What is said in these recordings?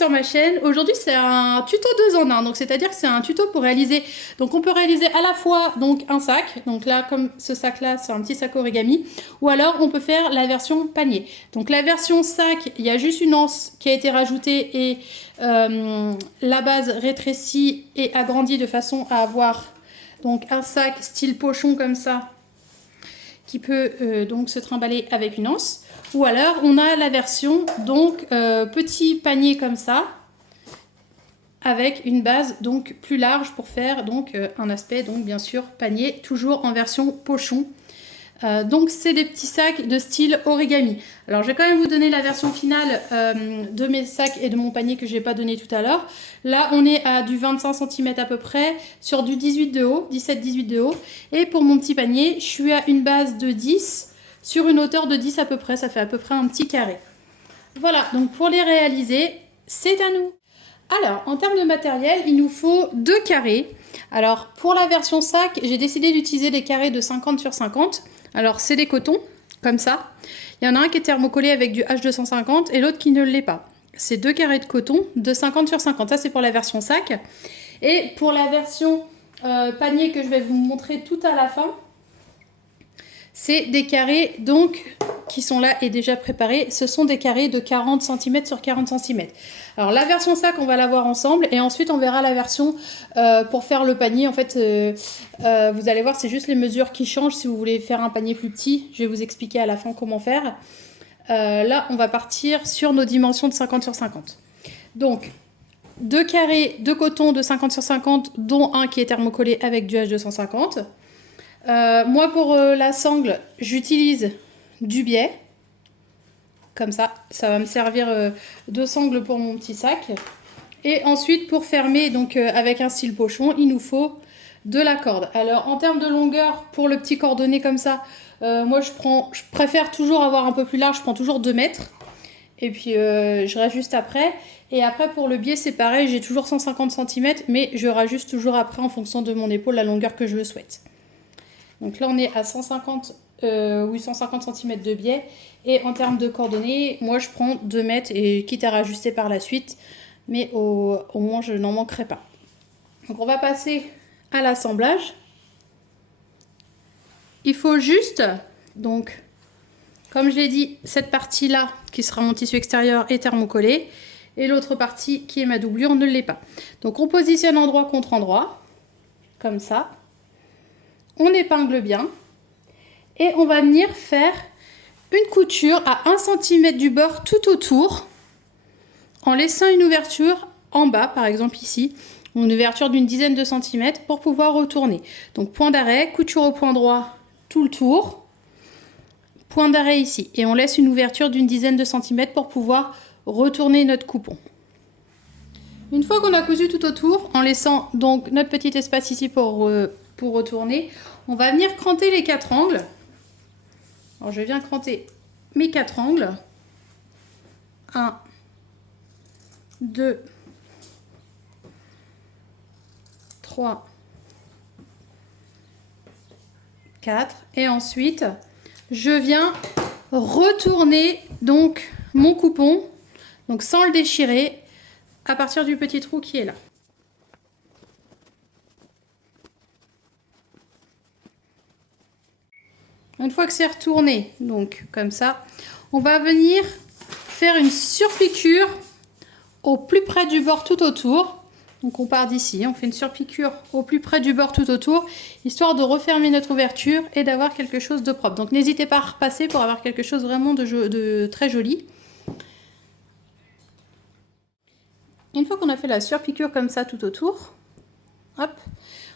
sur ma chaîne. Aujourd'hui c'est un tuto 2 en 1, donc c'est-à-dire que c'est un tuto pour réaliser, donc on peut réaliser à la fois donc un sac, donc là comme ce sac là c'est un petit sac origami, ou alors on peut faire la version panier. Donc la version sac, il y a juste une anse qui a été rajoutée et la base rétrécie et agrandie de façon à avoir donc un sac style pochon comme ça qui peut donc se trimballer avec une anse. Ou alors on a la version donc petit panier comme ça avec une base donc plus large pour faire donc un aspect donc bien sûr panier, toujours en version pochon. Donc c'est des petits sacs de style origami. Alors je vais quand même vous donner la version finale de mes sacs et de mon panier que je n'ai pas donné tout à l'heure. Là on est à du 25 cm à peu près sur du 18 de haut, 17-18 de haut. Et pour mon petit panier je suis à une base de 10 sur une hauteur de 10 à peu près, ça fait à peu près un petit carré. Voilà, donc pour les réaliser, c'est à nous. Alors, en termes de matériel, il nous faut 2 carrés. Alors, pour la version sac, j'ai décidé d'utiliser des carrés de 50 sur 50. Alors, c'est des cotons, comme ça. Il y en a un qui est thermocollé avec du H250 et l'autre qui ne l'est pas. C'est 2 carrés de coton de 50 sur 50. Ça, c'est pour la version sac. Et pour la version panier que je vais vous montrer tout à la fin, c'est des carrés donc qui sont là et déjà préparés. Ce sont des carrés de 40 cm sur 40 cm. Alors la version sac, on va la voir ensemble et ensuite on verra la version pour faire le panier. En fait, vous allez voir, c'est juste les mesures qui changent. Si vous voulez faire un panier plus petit, je vais vous expliquer à la fin comment faire. Là, on va partir sur nos dimensions de 50 sur 50. Donc, 2 carrés de coton de 50 sur 50, dont un qui est thermocollé avec du H250. Moi pour la sangle j'utilise du biais comme ça va me servir de sangle pour mon petit sac. Et ensuite pour fermer donc avec un style pochon il nous faut de la corde. Alors en termes de longueur pour le petit cordonnet comme ça, moi je préfère toujours avoir un peu plus large, je prends toujours 2 mètres et puis je rajuste après. Et après pour le biais c'est pareil, j'ai toujours 150 cm mais je rajuste toujours après en fonction de mon épaule la longueur que je le souhaite. Donc là, on est à 150 cm de biais. Et en termes de coordonnées, moi, je prends 2 mètres et quitte à rajuster par la suite. Mais au moins, je n'en manquerai pas. Donc, on va passer à l'assemblage. Il faut juste, donc, comme je l'ai dit, cette partie-là, qui sera mon tissu extérieur, est thermocollée. Et l'autre partie, qui est ma doublure, ne l'est pas. Donc, on positionne endroit contre endroit, comme ça. On épingle bien et on va venir faire une couture à 1 cm du bord tout autour en laissant une ouverture en bas, par exemple ici, une ouverture d'une dizaine de centimètres pour pouvoir retourner. Donc point d'arrêt, couture au point droit tout le tour, point d'arrêt ici et on laisse une ouverture d'une dizaine de centimètres pour pouvoir retourner notre coupon. Une fois qu'on a cousu tout autour, en laissant donc notre petit espace ici pour retourner, on va venir cranter les 4 angles. Alors je viens cranter mes 4 angles. 1, 2, 3, 4. Et ensuite, je viens retourner donc mon coupon, donc sans le déchirer, à partir du petit trou qui est là. Une fois que c'est retourné, donc comme ça, on va venir faire une surpiqûre au plus près du bord tout autour. Donc on part d'ici, on fait une surpiqûre au plus près du bord tout autour, histoire de refermer notre ouverture et d'avoir quelque chose de propre. Donc n'hésitez pas à repasser pour avoir quelque chose vraiment de très joli. Une fois qu'on a fait la surpiqûre comme ça tout autour, hop,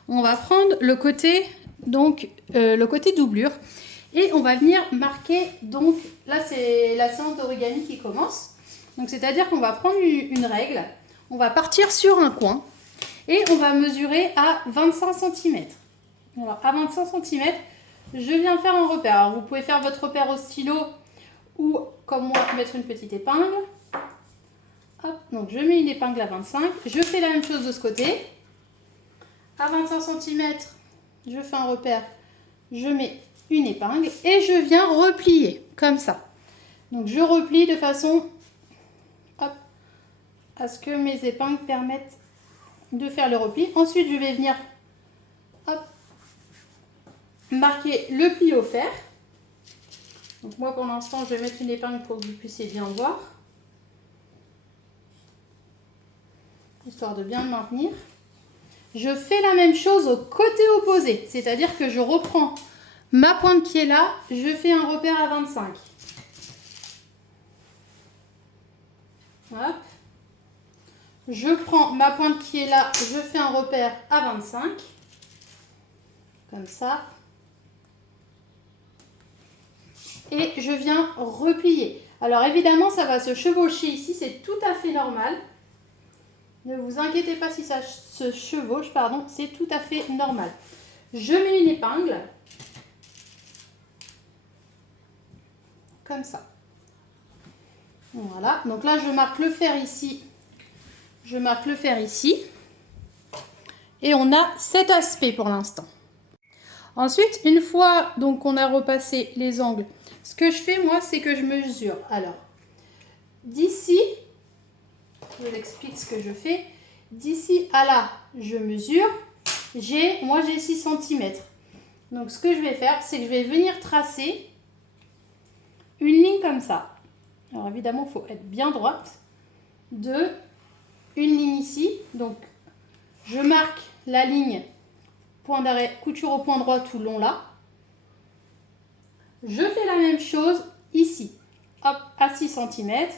on va prendre le côté, donc le côté doublure. Et on va venir marquer, donc là c'est la séance d'origami qui commence. Donc c'est-à-dire qu'on va prendre une règle, on va partir sur un coin et on va mesurer à 25 cm. Alors à 25 cm, je viens faire un repère. Alors vous pouvez faire votre repère au stylo ou comme moi mettre une petite épingle. Hop, donc je mets une épingle à 25, je fais la même chose de ce côté. À 25 cm, je fais un repère, je mets une épingle et je viens replier comme ça. Donc je replie de façon hop, à ce que mes épingles permettent de faire le repli. Ensuite, je vais venir hop, marquer le pli au fer. Donc moi, pour l'instant, je vais mettre une épingle pour que vous puissiez bien voir, histoire de bien le maintenir. Je fais la même chose au côté opposé, c'est-à-dire que je reprends ma pointe qui est là, je fais un repère à 25. Hop. Je prends ma pointe qui est là, je fais un repère à 25. Comme ça. Et je viens replier. Alors évidemment, ça va se chevaucher ici, c'est tout à fait normal. Ne vous inquiétez pas si ça se chevauche, pardon, c'est tout à fait normal. Je mets une épingle. Comme ça. Voilà, donc là je marque le fer ici. Je marque le fer ici. Et on a cet aspect pour l'instant. Ensuite, une fois donc qu'on a repassé les angles, ce que je fais moi, c'est que je mesure. Alors, d'ici, je vous explique ce que je fais. D'ici à là, je mesure. Moi j'ai 6 cm. Donc ce que je vais faire, c'est que je vais venir tracer une ligne comme ça. Alors évidemment, il faut être bien droite. Une ligne ici. Donc je marque la ligne point d'arrêt, couture au point droit tout le long là. Je fais la même chose ici. Hop, à 6 cm.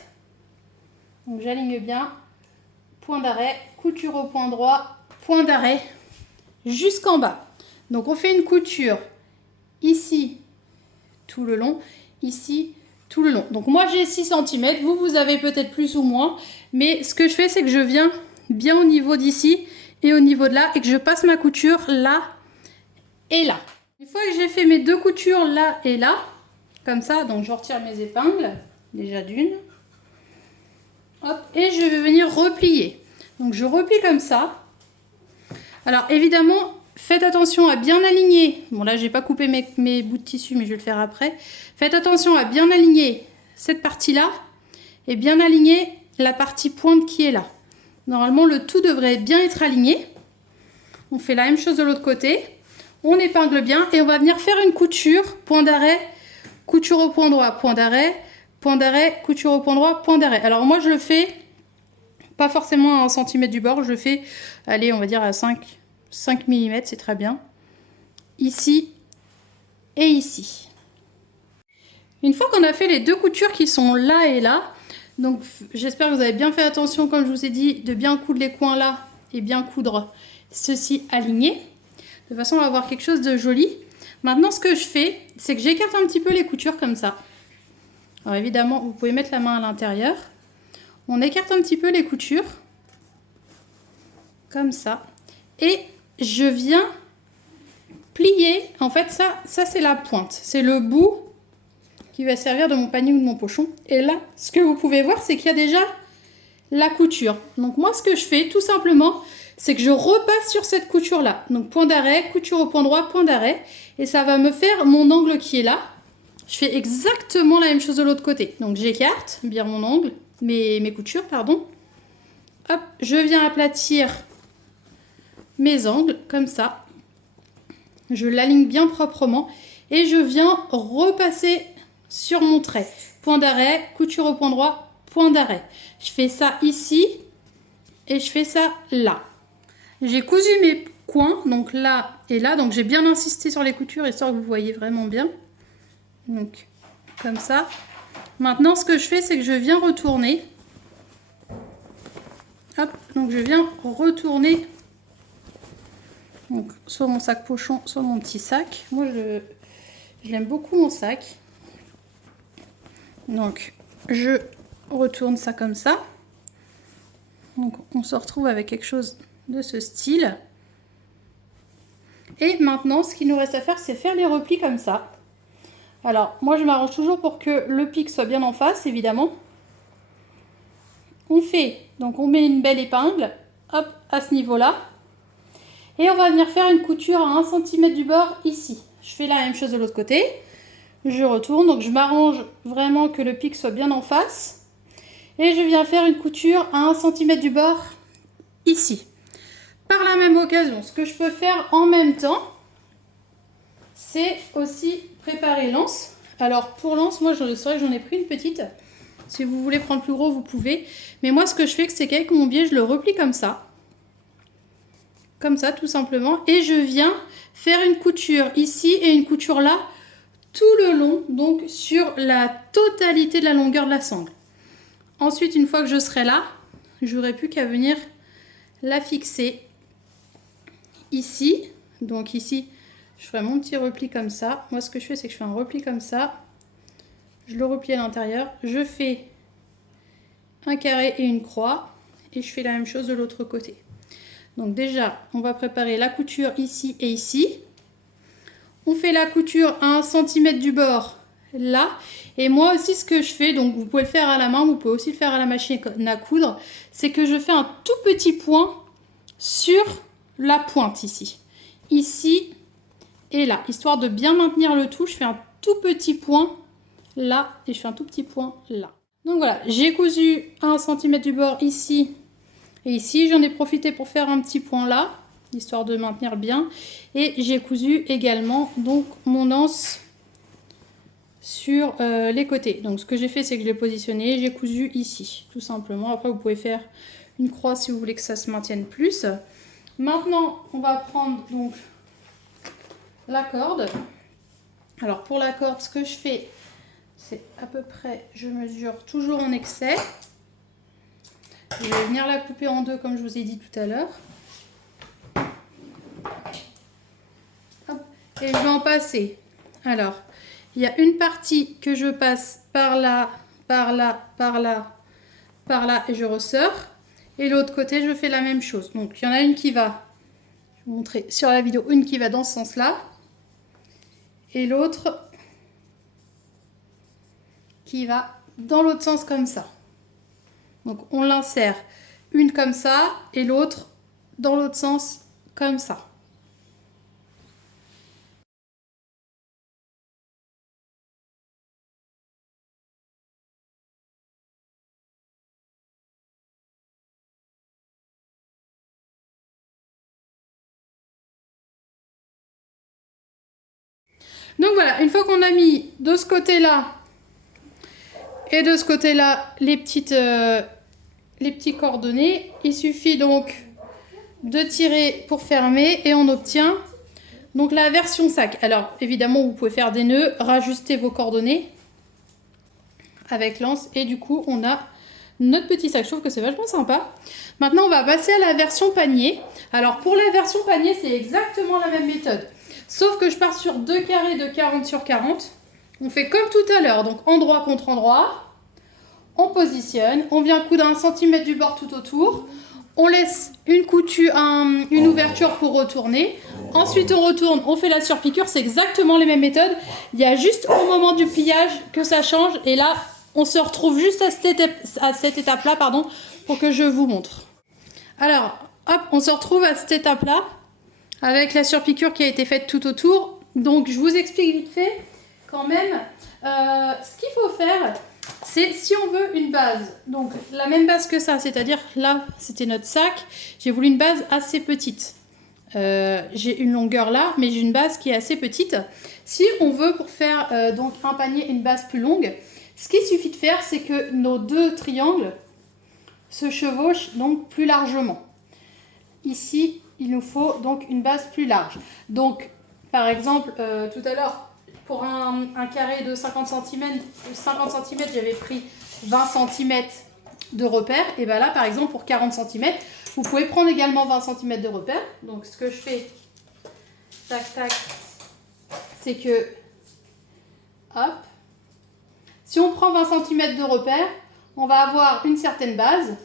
Donc j'aligne bien. Point d'arrêt, couture au point droit, point d'arrêt jusqu'en bas. Donc on fait une couture ici tout le long, ici tout le long. Donc moi j'ai 6 cm, vous avez peut-être plus ou moins, mais ce que je fais c'est que je viens bien au niveau d'ici et au niveau de là et que je passe ma couture là et là. Une fois que j'ai fait mes deux coutures là et là, comme ça, donc je retire mes épingles, déjà d'une. Hop, et je vais venir replier. Donc je replie comme ça. Alors évidemment, faites attention à bien aligner. Bon là, j'ai pas coupé mes bouts de tissu, mais je vais le faire après. Faites attention à bien aligner cette partie-là et bien aligner la partie pointe qui est là. Normalement, le tout devrait bien être aligné. On fait la même chose de l'autre côté. On épingle bien et on va venir faire une couture, point d'arrêt, couture au point droit, point d'arrêt, couture au point droit, point d'arrêt. Alors moi je le fais pas forcément à 1 cm du bord, je le fais, allez, on va dire à 5 mm, c'est très bien. Ici et ici. Une fois qu'on a fait les deux coutures qui sont là et là, donc j'espère que vous avez bien fait attention, comme je vous ai dit, de bien coudre les coins là et bien coudre ceci aligné, de façon à avoir quelque chose de joli. Maintenant, ce que je fais, c'est que j'écarte un petit peu les coutures comme ça. Alors évidemment, vous pouvez mettre la main à l'intérieur. On écarte un petit peu les coutures, comme ça. Et je viens plier. En fait, ça c'est la pointe. C'est le bout qui va servir de mon panier ou de mon pochon. Et là, ce que vous pouvez voir, c'est qu'il y a déjà la couture. Donc moi, ce que je fais, tout simplement, c'est que je repasse sur cette couture-là. Donc point d'arrêt, couture au point droit, point d'arrêt. Et ça va me faire mon angle qui est là. Je fais exactement la même chose de l'autre côté. Donc j'écarte bien mon angle, mes coutures, pardon. Hop, je viens aplatir mes angles, comme ça. Je l'aligne bien proprement. Et je viens repasser sur mon trait. Point d'arrêt, couture au point droit, point d'arrêt. Je fais ça ici et je fais ça là. J'ai cousu mes coins, donc là et là. Donc j'ai bien insisté sur les coutures, histoire que vous voyez vraiment bien. Donc comme ça. Maintenant ce que je fais, c'est que je viens retourner. Hop, donc je viens retourner. Donc soit mon sac pochon, soit mon petit sac. Moi je l'aime beaucoup mon sac. Donc je retourne ça comme ça. Donc on se retrouve avec quelque chose de ce style. Et maintenant ce qu'il nous reste à faire, c'est faire les replis comme ça. Alors moi je m'arrange toujours pour que le pic soit bien en face, évidemment. On met une belle épingle, hop, à ce niveau là. Et on va venir faire une couture à 1 cm du bord ici. Je fais la même chose de l'autre côté. Je retourne, donc je m'arrange vraiment que le pic soit bien en face. Et je viens faire une couture à 1 cm du bord ici. Par la même occasion, ce que je peux faire en même temps, c'est aussi préparer l'anse. Alors pour l'anse, moi c'est vrai que j'en ai pris une petite. Si vous voulez prendre plus gros, vous pouvez. Mais moi ce que je fais, c'est qu'avec mon biais, je le replie comme ça. Comme ça, tout simplement. Et je viens faire une couture ici et une couture là, tout le long, donc sur la totalité de la longueur de la sangle. Ensuite, une fois que je serai là, j'aurai plus qu'à venir la fixer ici. Donc ici, je ferai mon petit repli comme ça. Moi, ce que je fais, c'est que je fais un repli comme ça. Je le replie à l'intérieur. Je fais un carré et une croix. Et je fais la même chose de l'autre côté. Donc déjà, on va préparer la couture ici et ici. On fait la couture à 1 cm du bord là. Et moi aussi, ce que je fais, donc vous pouvez le faire à la main, vous pouvez aussi le faire à la machine à coudre, c'est que je fais un tout petit point sur la pointe ici. Ici et là. Histoire de bien maintenir le tout, je fais un tout petit point là et je fais un tout petit point là. Donc voilà, j'ai cousu à 1 cm du bord ici et ici. J'en ai profité pour faire un petit point là, histoire de maintenir bien. Et j'ai cousu également donc mon anse sur les côtés. Donc ce que j'ai fait, c'est que je l'ai positionné, j'ai cousu ici, tout simplement. Après, vous pouvez faire une croix si vous voulez que ça se maintienne plus. Maintenant, on va prendre donc la corde. Alors pour la corde, ce que je fais, c'est à peu près, je mesure toujours en excès. Je vais venir la couper en deux comme je vous ai dit tout à l'heure. Et je vais en passer. Alors, il y a une partie que je passe par là, par là, par là, par là et je ressors. Et l'autre côté, je fais la même chose. Donc, il y en a une qui va, je vais vous montrer sur la vidéo, une qui va dans ce sens-là. Et l'autre qui va dans l'autre sens comme ça. Donc, on l'insère une comme ça et l'autre dans l'autre sens comme ça. Donc voilà, une fois qu'on a mis de ce côté-là et de ce côté-là les petits cordonnets, il suffit donc de tirer pour fermer et on obtient donc la version sac. Alors évidemment, vous pouvez faire des nœuds, rajuster vos coordonnées avec l'anse et du coup, on a notre petit sac. Je trouve que c'est vachement sympa. Maintenant, on va passer à la version panier. Alors pour la version panier, c'est exactement la même méthode. Sauf que je pars sur 2 carrés de 40 sur 40. On fait comme tout à l'heure, donc endroit contre endroit. On positionne, on vient coudre 1 cm du bord tout autour. On laisse une couture, une ouverture pour retourner. Ensuite, on retourne, on fait la surpiqûre. C'est exactement les mêmes méthodes. Il y a juste au moment du pliage que ça change. Et là, on se retrouve juste à cette étape-là, pardon, pour que je vous montre. Alors, hop, on se retrouve à cette étape-là avec la surpiqûre qui a été faite tout autour. Donc, je vous explique vite fait quand même. Ce qu'il faut faire, c'est si on veut une base, donc la même base que ça, c'est-à-dire là, c'était notre sac. J'ai voulu une base assez petite. J'ai une longueur là, mais j'ai une base qui est assez petite. Si on veut pour faire donc un panier, une base plus longue, ce qu'il suffit de faire, c'est que nos deux triangles se chevauchent donc plus largement. Ici, il nous faut donc une base plus large. Donc, par exemple, tout à l'heure, pour un carré de 50 cm, j'avais pris 20 cm de repère. Et bien là, par exemple, pour 40 cm, vous pouvez prendre également 20 cm de repère. Donc, ce que je fais, tac, tac, c'est que, hop, si on prend 20 cm de repère, on va avoir une certaine base.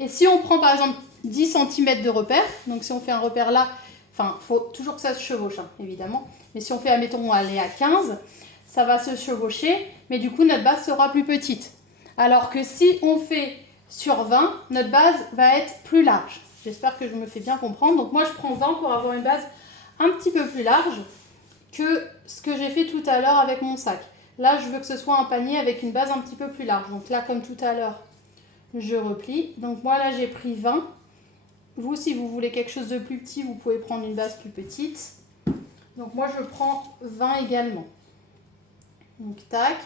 Et si on prend, par exemple, 10 cm de repère, donc si on fait un repère là, enfin, il faut toujours que ça se chevauche, hein, évidemment. Mais si on fait, admettons, aller à 15, ça va se chevaucher, mais du coup, notre base sera plus petite. Alors que si on fait sur 20, notre base va être plus large. J'espère que je me fais bien comprendre. Donc moi, je prends 20 pour avoir une base un petit peu plus large que ce que j'ai fait tout à l'heure avec mon sac. Là, je veux que ce soit un panier avec une base un petit peu plus large. Donc là, comme tout à l'heure, je replie. Donc moi là j'ai pris 20. Vous, si vous voulez quelque chose de plus petit, vous pouvez prendre une base plus petite. Donc moi je prends 20 également. Donc tac,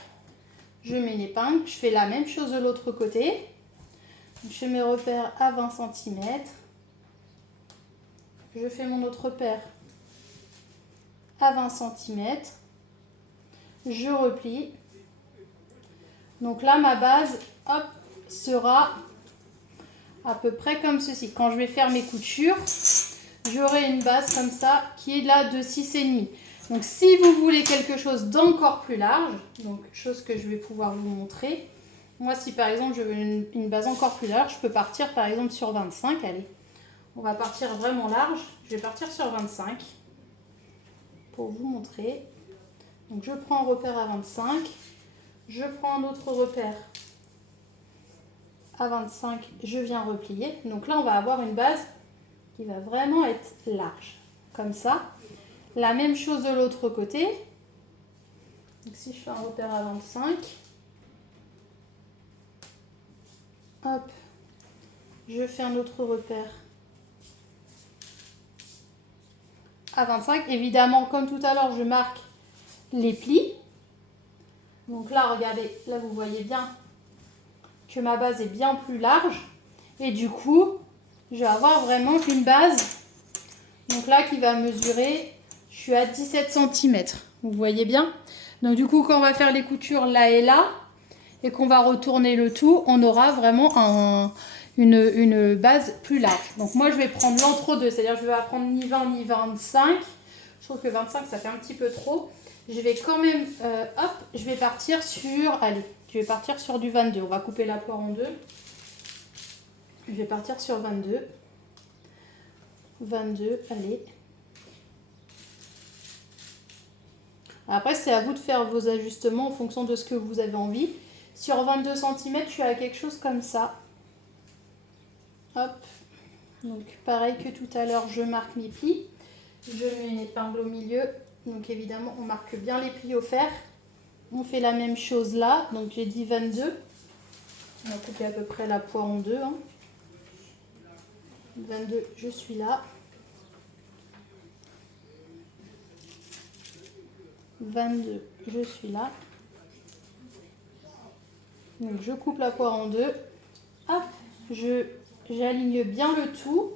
je mets une épingle, je fais la même chose de l'autre côté. Je fais mes repères à 20 cm. Je fais mon autre repère à 20 cm. Je replie. Donc là ma base, hop, sera à peu près comme ceci. Quand je vais faire mes coutures, j'aurai une base comme ça qui est là de 6,5. Donc si vous voulez quelque chose d'encore plus large, donc chose que je vais pouvoir vous montrer, moi si par exemple je veux une base encore plus large, je peux partir par exemple sur 25. Allez, on va partir vraiment large. Je vais partir sur 25 pour vous montrer. Donc je prends un repère à 25, je prends un autre repère à 25, je viens replier. Donc là on va avoir une base qui va vraiment être large, comme ça. La même chose de l'autre côté. Donc si je fais un repère à 25, hop, je fais un autre repère à 25. Évidemment, comme tout à l'heure, je marque les plis. Donc là, regardez, là vous voyez bien que ma base est bien plus large. Et du coup, je vais avoir vraiment une base, donc là, qui va mesurer, je suis à 17 cm. Vous voyez bien? Donc du coup, quand on va faire les coutures là et là, et qu'on va retourner le tout, on aura vraiment une base plus large. Donc moi, je vais prendre l'entre-deux, c'est-à-dire je vais pas prendre ni 20 ni 25. Je trouve que 25, ça fait un petit peu trop. Je vais quand même, hop, je vais partir sur, allez, je vais partir sur du 22. On va couper la poire en deux. Je vais partir sur 22. 22, allez. Après, c'est à vous de faire vos ajustements en fonction de ce que vous avez envie. Sur 22 cm, je suis à quelque chose comme ça. Hop. Donc, pareil que tout à l'heure, je marque mes plis. Je mets une épingle au milieu. Donc, évidemment, on marque bien les plis au fer. On fait la même chose là. Donc, j'ai dit 22. On va couper à peu près la poire en deux. 22, je suis là. 22, je suis là. Donc je coupe la poire en deux. Hop, j'aligne bien le tout.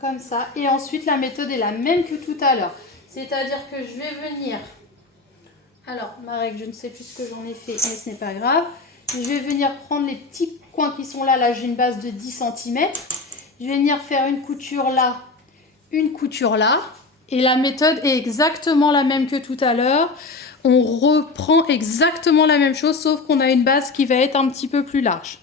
Comme ça. Et ensuite, la méthode est la même que tout à l'heure. C'est-à-dire que je vais venir... Alors, ma règle, je ne sais plus ce que j'en ai fait, mais ce n'est pas grave. Je vais venir prendre les petits coins qui sont là. Là, j'ai une base de 10 cm. Je vais venir faire une couture là, une couture là. Et la méthode est exactement la même que tout à l'heure. On reprend exactement la même chose, sauf qu'on a une base qui va être un petit peu plus large.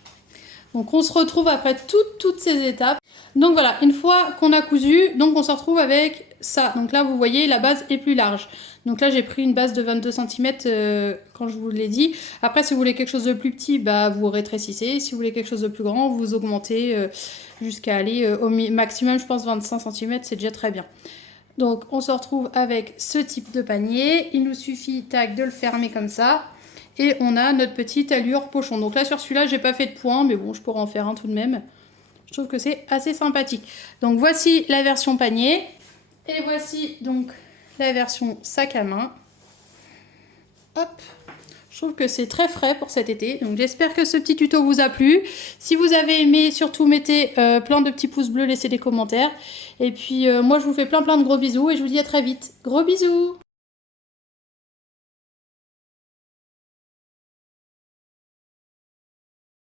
Donc on se retrouve après toutes ces étapes. Donc voilà, une fois qu'on a cousu, donc on se retrouve avec ça. Donc là, vous voyez, la base est plus large. Donc là, j'ai pris une base de 22 cm quand je vous l'ai dit. Après, si vous voulez quelque chose de plus petit, bah, vous rétrécissez. Si vous voulez quelque chose de plus grand, vous augmentez jusqu'à aller au maximum, je pense, 25 cm, c'est déjà très bien. Donc on se retrouve avec ce type de panier. Il nous suffit tac, de le fermer comme ça. Et on a notre petite allure pochon. Donc là sur celui-là, j'ai pas fait de point, mais bon, je pourrais en faire un tout de même. Je trouve que c'est assez sympathique. Donc voici la version panier. Et voici donc la version sac à main. Hop. Je trouve que c'est très frais pour cet été. Donc j'espère que ce petit tuto vous a plu. Si vous avez aimé, surtout mettez plein de petits pouces bleus, laissez des commentaires. Et puis moi je vous fais plein de gros bisous et je vous dis à très vite. Gros bisous!